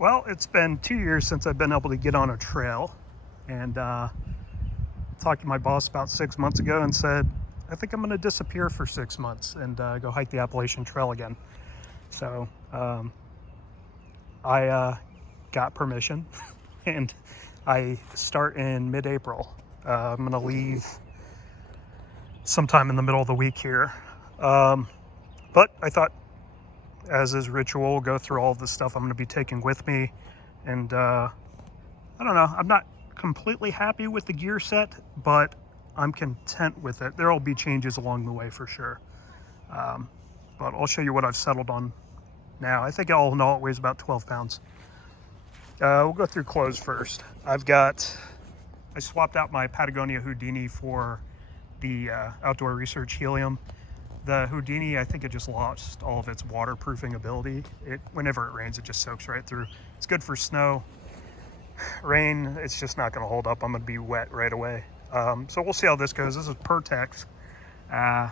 Well, it's been 2 years since I've been able to get on a trail, and talked to my boss about 6 months ago and said, I think I'm going to disappear for 6 months and go hike the Appalachian Trail again. So I got permission and I start in mid-April. I'm going to leave sometime in the middle of the week here. But I thought, as is ritual, go through all of the stuff I'm going to be taking with me. And I don't know, I'm not completely happy with the gear set, but I'm content with it. There will be changes along the way for sure. But I'll show you what I've settled on now. I think all in all it weighs about 12 pounds. We'll go through clothes first. I swapped out my Patagonia Houdini for the Outdoor Research Helium. The Houdini, I think it just lost all of its waterproofing ability. Whenever it rains, it just soaks right through. It's good for snow. Rain, it's just not going to hold up. I'm going to be wet right away. So we'll see how this goes. This is Pertex. I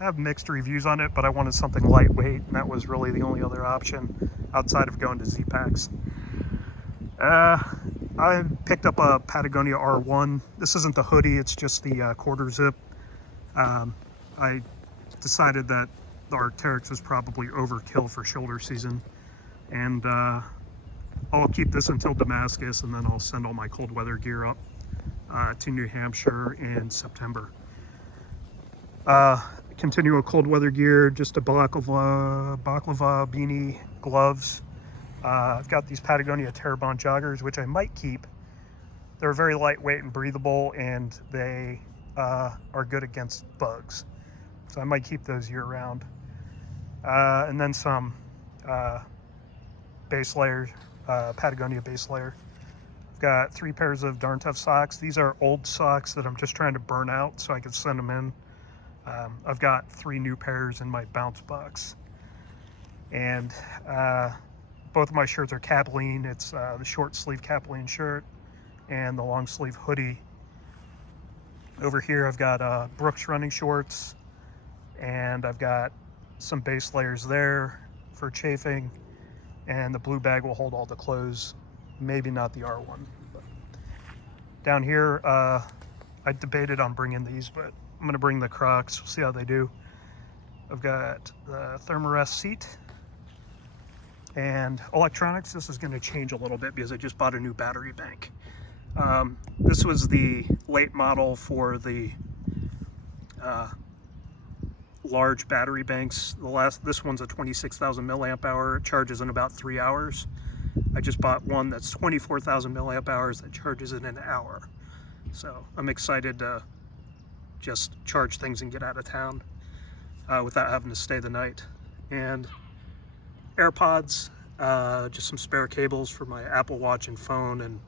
have mixed reviews on it, but I wanted something lightweight, and that was really the only other option outside of going to Z-Packs. I picked up a Patagonia R1. This isn't the hoodie, it's just the quarter zip. I decided that the Arc'teryx was probably overkill for shoulder season, and I'll keep this until Damascus, and then I'll send all my cold weather gear up to New Hampshire in September. Continual cold weather gear, just a baklava beanie, gloves. I've got these Patagonia Terrebonne joggers, which I might keep. They're very lightweight and breathable, and they are good against bugs. So I might keep those year round. And then some base layer, Patagonia base layer. I've got 3 pairs of Darn Tough socks. These are old socks that I'm just trying to burn out so I can send them in. I've got 3 new pairs in my bounce box. And both of my shirts are Capline. It's the short sleeve Capline shirt and the long sleeve hoodie. Over here I've got Brooks running shorts, and I've got some base layers there for chafing, and the blue bag will hold all the clothes, maybe not the R1. But down here, I debated on bringing these, but I'm going to bring the Crocs. We'll see how they do. I've got the Thermarest seat and electronics. This is going to change a little bit because I just bought a new battery bank. This was the late model for the large battery banks. This one's a 26,000 milliamp hour. It charges in about 3 hours. I just bought one that's 24,000 milliamp hours that charges in an hour. So I'm excited to just charge things and get out of town without having to stay the night. And AirPods, just some spare cables for my Apple Watch and phone and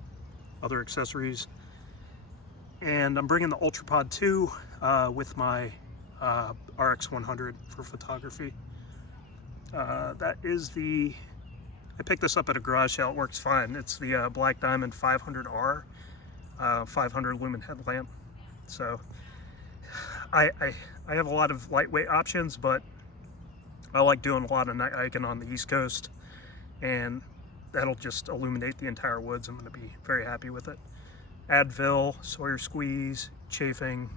other accessories. And I'm bringing the UltraPod 2 with my RX100 for photography. That is I picked this up at a garage sale. It works fine. It's the Black Diamond 500R 500 lumen headlamp. So I have a lot of lightweight options, but I like doing a lot of night hiking on the East Coast, and that'll just illuminate the entire woods. I'm going to be very happy with it. Advil, Sawyer Squeeze, chafing,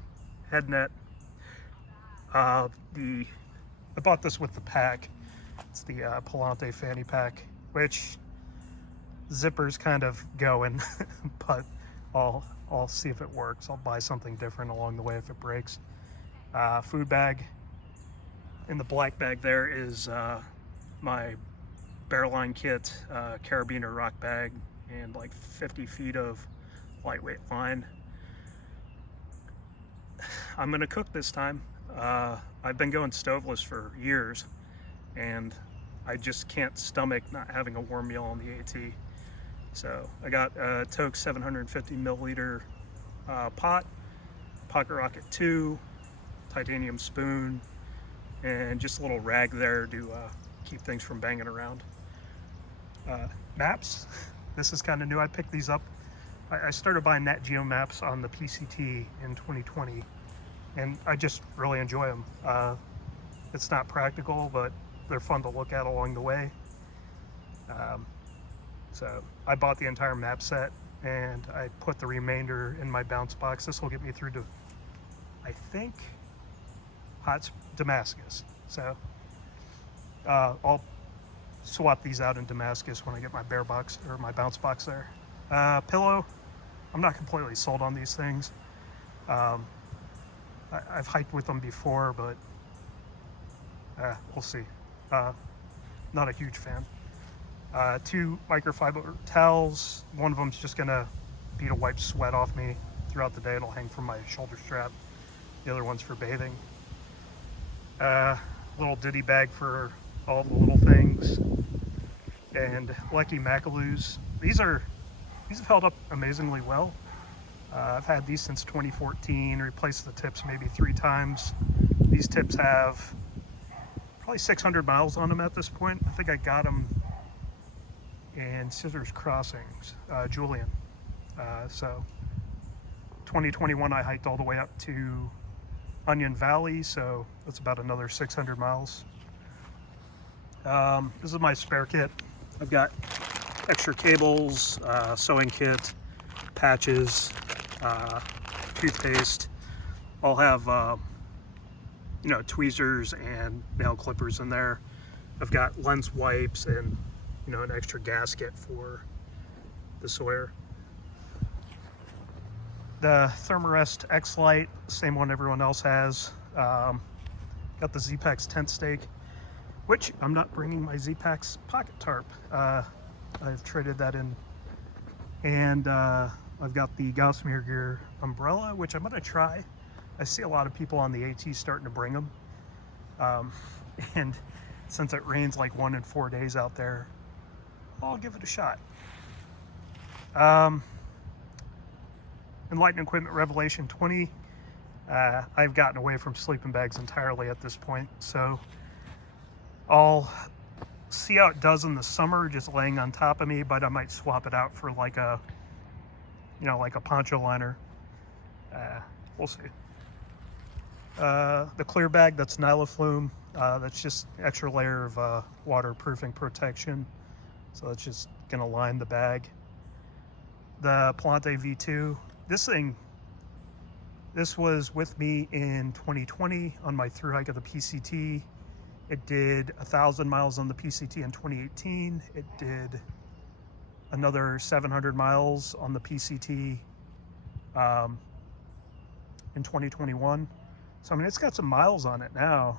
head net. I bought this with the pack. It's the Palante fanny pack, which zipper's kind of going, but I'll see if it works. I'll buy something different along the way if it breaks. Food bag. In the black bag there is my Bearline kit, carabiner rock bag, and like 50 feet of lightweight line. I'm gonna cook this time. I've been going stoveless for years, and I just can't stomach not having a warm meal on the AT. So I got a Toke 750 milliliter pot, Pocket Rocket 2, titanium spoon, and just a little rag there to keep things from banging around. Maps, this is kind of new. I picked these up. I started buying Nat Geo maps on the PCT in 2020, and I just really enjoy them. It's not practical, but they're fun to look at along the way. So I bought the entire map set and I put the remainder in my bounce box. This will get me through to, I think, Damascus. So I'll swap these out in Damascus when I get my bear box or my bounce box there. Pillow, I'm not completely sold on these things. I've hiked with them before, but we'll see. Not a huge fan. 2 microfiber towels. One of them's just gonna be to wipe sweat off me throughout the day. It'll hang from my shoulder strap. The other one's for bathing. Little ditty bag for all the little things. And Lucky Macaloos. These have held up amazingly well. I've had these since 2014, replaced the tips maybe 3 times. These tips have probably 600 miles on them at this point. I think I got them in Scissors Crossings, Julian. So 2021 I hiked all the way up to Onion Valley, so that's about another 600 miles. This is my spare kit. I've got extra cables, sewing kit, patches, toothpaste. I'll have tweezers and nail clippers in there. I've got lens wipes and an extra gasket for the Sawyer. The Thermarest X-Lite, same one everyone else has. Got the Z-Packs tent stake, which I'm not bringing my Z-Packs pocket tarp. I've traded that in. And I've got the Gossamer Gear umbrella, which I'm gonna try. I see a lot of people on the AT starting to bring them. And since it rains like 1 in 4 days out there, I'll give it a shot. Enlightened Equipment Revelation 20. I've gotten away from sleeping bags entirely at this point, so I'll see how it does in the summer, just laying on top of me, but I might swap it out for like a poncho liner. We'll see. The clear bag, that's Nylaflume. That's just an extra layer of waterproofing protection. So that's just gonna line the bag. The Palante V2. This was with me in 2020 on my through hike of the PCT. It did 1,000 miles on the PCT in 2018. It did another 700 miles on the PCT in 2021. So I mean, it's got some miles on it now,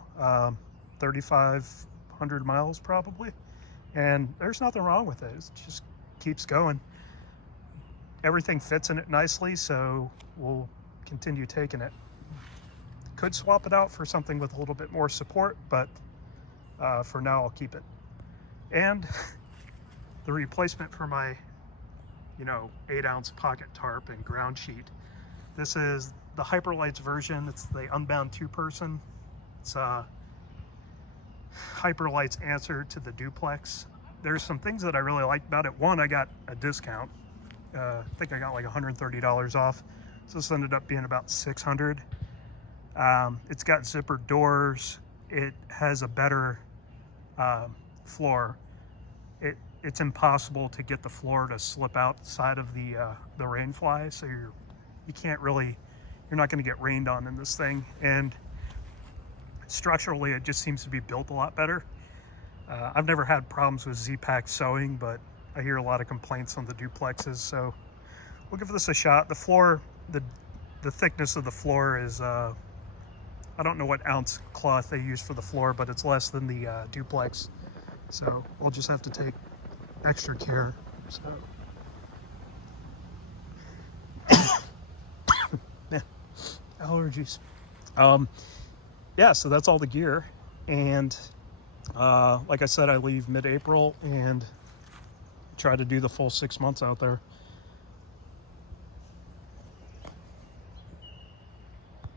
3,500 miles probably, and there's nothing wrong with it. It just keeps going. Everything fits in it nicely, so we'll continue taking it. Could swap it out for something with a little bit more support, but for now I'll keep it. And the replacement for my 8-ounce pocket tarp and ground sheet. This is the Hyperlights version. It's the Unbound 2-person. It's Hyperlights answer to the duplex. There's some things that I really like about it. One, I got a discount. I think I got like $130 off. So this ended up being about $600. It's got zippered doors. It has a better floor. It's impossible to get the floor to slip outside of the rainfly, so you're not going to get rained on in this thing. And structurally, it just seems to be built a lot better. I've never had problems with Z-Pack sewing, but I hear a lot of complaints on the duplexes, so we'll give this a shot. The floor, the thickness of the floor is I don't know what ounce cloth they use for the floor, but it's less than the duplex, so we'll just have to take extra care. So yeah, allergies. Yeah, so that's all the gear, and like I said, I leave mid-April and try to do the full 6 months out there.